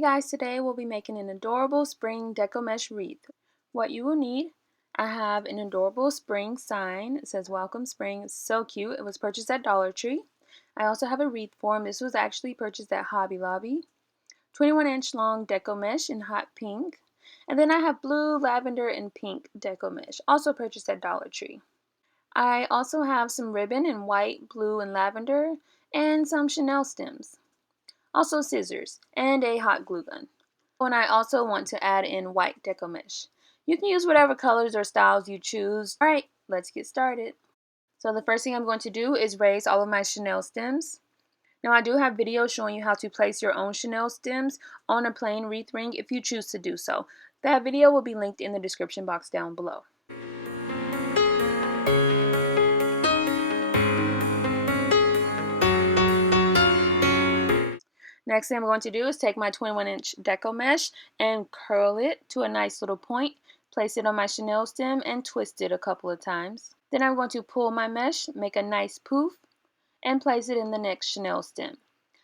Hey guys, today we'll be making an adorable spring deco mesh wreath. What you will need, I have an adorable spring sign. It says welcome spring. It's so cute. It was purchased at Dollar Tree. I also have a wreath form. This was actually purchased at Hobby Lobby. 21-inch long deco mesh in hot pink. And then I have blue, lavender, and pink deco mesh, also purchased at Dollar Tree. I also have some ribbon in white, blue, and lavender, and some Chanel stems. Also scissors, and a hot glue gun. And I also want to add in white deco mesh. You can use whatever colors or styles you choose. Alright, let's get started. So the first thing I'm going to do is raise all of my Chanel stems. Now I do have videos showing you how to place your own Chanel stems on a plain wreath ring if you choose to do so. That video will be linked in the description box down below. Next thing I'm going to do is take my 21-inch deco mesh and curl it to a nice little point, place it on my Chanel stem and twist it a couple of times. Then I'm going to pull my mesh, make a nice poof, and place it in the next Chanel stem.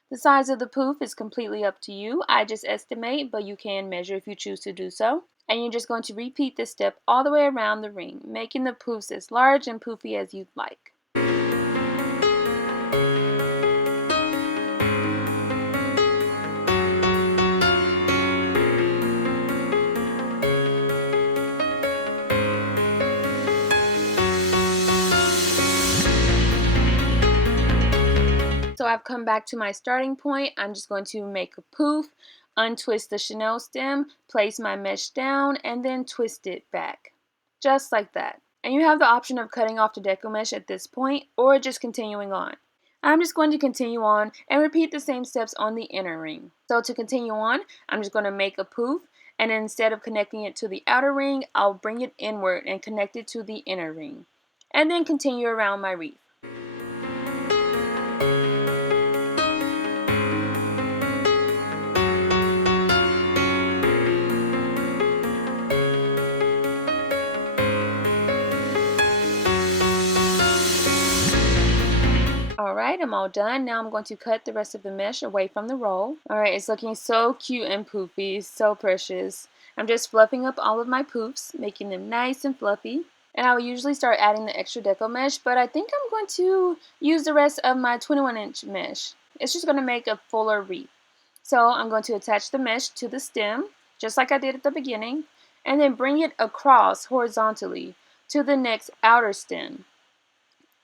The size of the poof is completely up to you. I just estimate, but you can measure if you choose to do so. And you're just going to repeat this step all the way around the ring, making the poofs as large and poofy as you'd like. So I've come back to my starting point. I'm just going to make a poof, untwist the Chanel stem, place my mesh down, and then twist it back. Just like that. And you have the option of cutting off the deco mesh at this point or just continuing on. I'm just going to continue on and repeat the same steps on the inner ring. So to continue on, I'm just going to make a poof, and instead of connecting it to the outer ring, I'll bring it inward and connect it to the inner ring. And then continue around my wreath. Alright, I'm all done. Now I'm going to cut the rest of the mesh away from the roll. Alright, it's looking so cute and poofy, so precious. I'm just fluffing up all of my poofs, making them nice and fluffy. And I will usually start adding the extra deco mesh, but I think I'm going to use the rest of my 21-inch mesh. It's just going to make a fuller wreath. So I'm going to attach the mesh to the stem, just like I did at the beginning, and then bring it across horizontally to the next outer stem.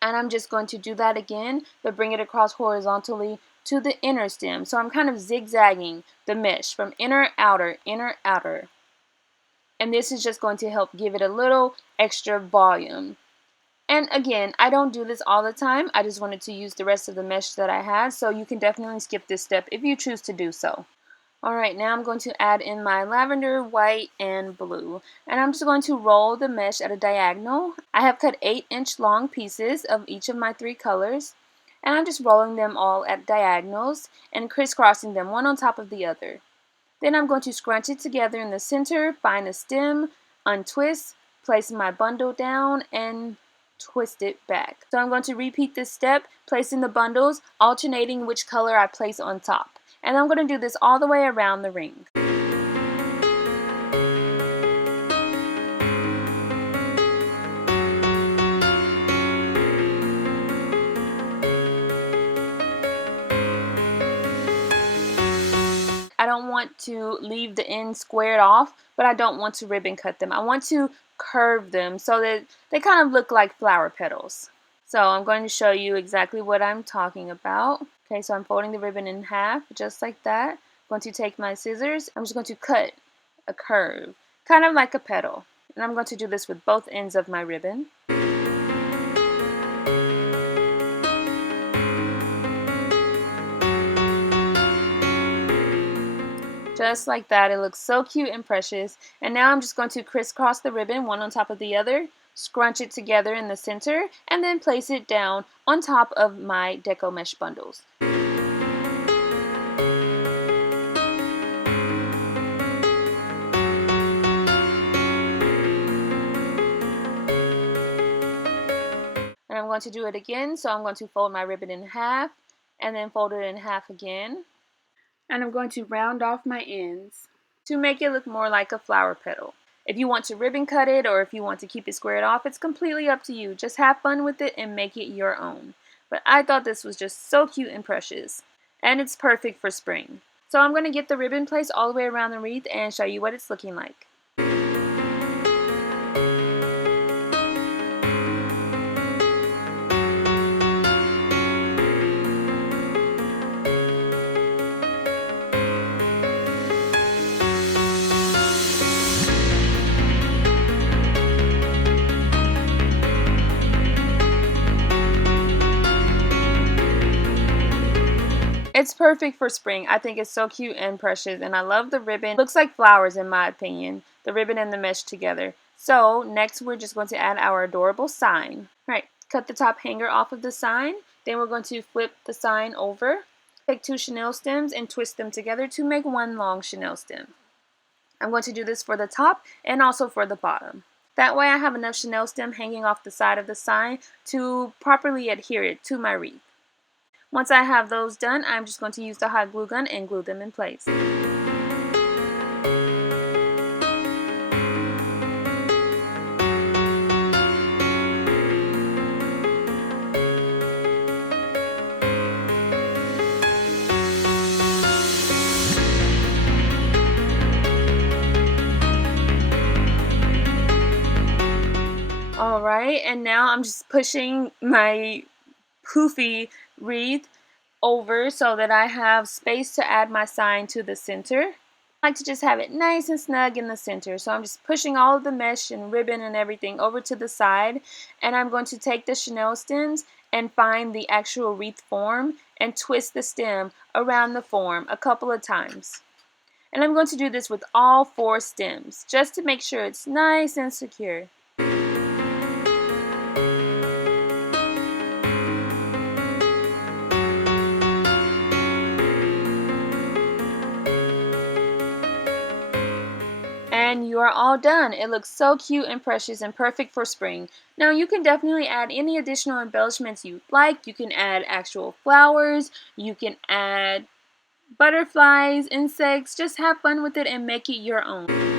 And I'm just going to do that again, but bring it across horizontally to the inner stem. So I'm kind of zigzagging the mesh from inner, outer, inner, outer. And this is just going to help give it a little extra volume. And again, I don't do this all the time. I just wanted to use the rest of the mesh that I had, so you can definitely skip this step if you choose to do so. Alright, now I'm going to add in my lavender, white, and blue. And I'm just going to roll the mesh at a diagonal. I have cut 8-inch long pieces of each of my 3 colors. And I'm just rolling them all at diagonals and crisscrossing them one on top of the other. Then I'm going to scrunch it together in the center, find a stem, untwist, place my bundle down, and twist it back. So I'm going to repeat this step, placing the bundles, alternating which color I place on top. And I'm going to do this all the way around the ring. I don't want to leave the ends squared off, but I don't want to ribbon cut them. I want to curve them so that they kind of look like flower petals. So I'm going to show you exactly what I'm talking about. Okay, so I'm folding the ribbon in half, just like that. I'm going to take my scissors. I'm just going to cut a curve, kind of like a petal. And I'm going to do this with both ends of my ribbon. Just like that. It looks so cute and precious. And now I'm just going to crisscross the ribbon one on top of the other, scrunch it together in the center, and then place it down on top of my deco mesh bundles. And I'm going to do it again, so I'm going to fold my ribbon in half and then fold it in half again. And I'm going to round off my ends to make it look more like a flower petal. If you want to ribbon cut it or if you want to keep it squared off, it's completely up to you. Just have fun with it and make it your own. But I thought this was just so cute and precious. And it's perfect for spring. So I'm going to get the ribbon placed all the way around the wreath and show you what it's looking like. It's perfect for spring. I think it's so cute and precious, and I love the ribbon. It looks like flowers in my opinion, the ribbon and the mesh together. So next we're just going to add our adorable sign. Alright, cut the top hanger off of the sign. Then we're going to flip the sign over. Take 2 chenille stems and twist them together to make one long chenille stem. I'm going to do this for the top and also for the bottom. That way I have enough chenille stem hanging off the side of the sign to properly adhere it to my wreath. Once I have those done, I'm just going to use the hot glue gun and glue them in place. Alright, and now I'm just pushing my Poofy wreath over so that I have space to add my sign to the center. I like to just have it nice and snug in the center, so I'm just pushing all of the mesh and ribbon and everything over to the side, and I'm going to take the chenille stems and find the actual wreath form and twist the stem around the form a couple of times. And I'm going to do this with all 4 stems just to make sure it's nice and secure. And you are all done. It looks so cute and precious and perfect for spring. Now you can definitely add any additional embellishments you'd like. You can add actual flowers, you can add butterflies, insects, just have fun with it and make it your own.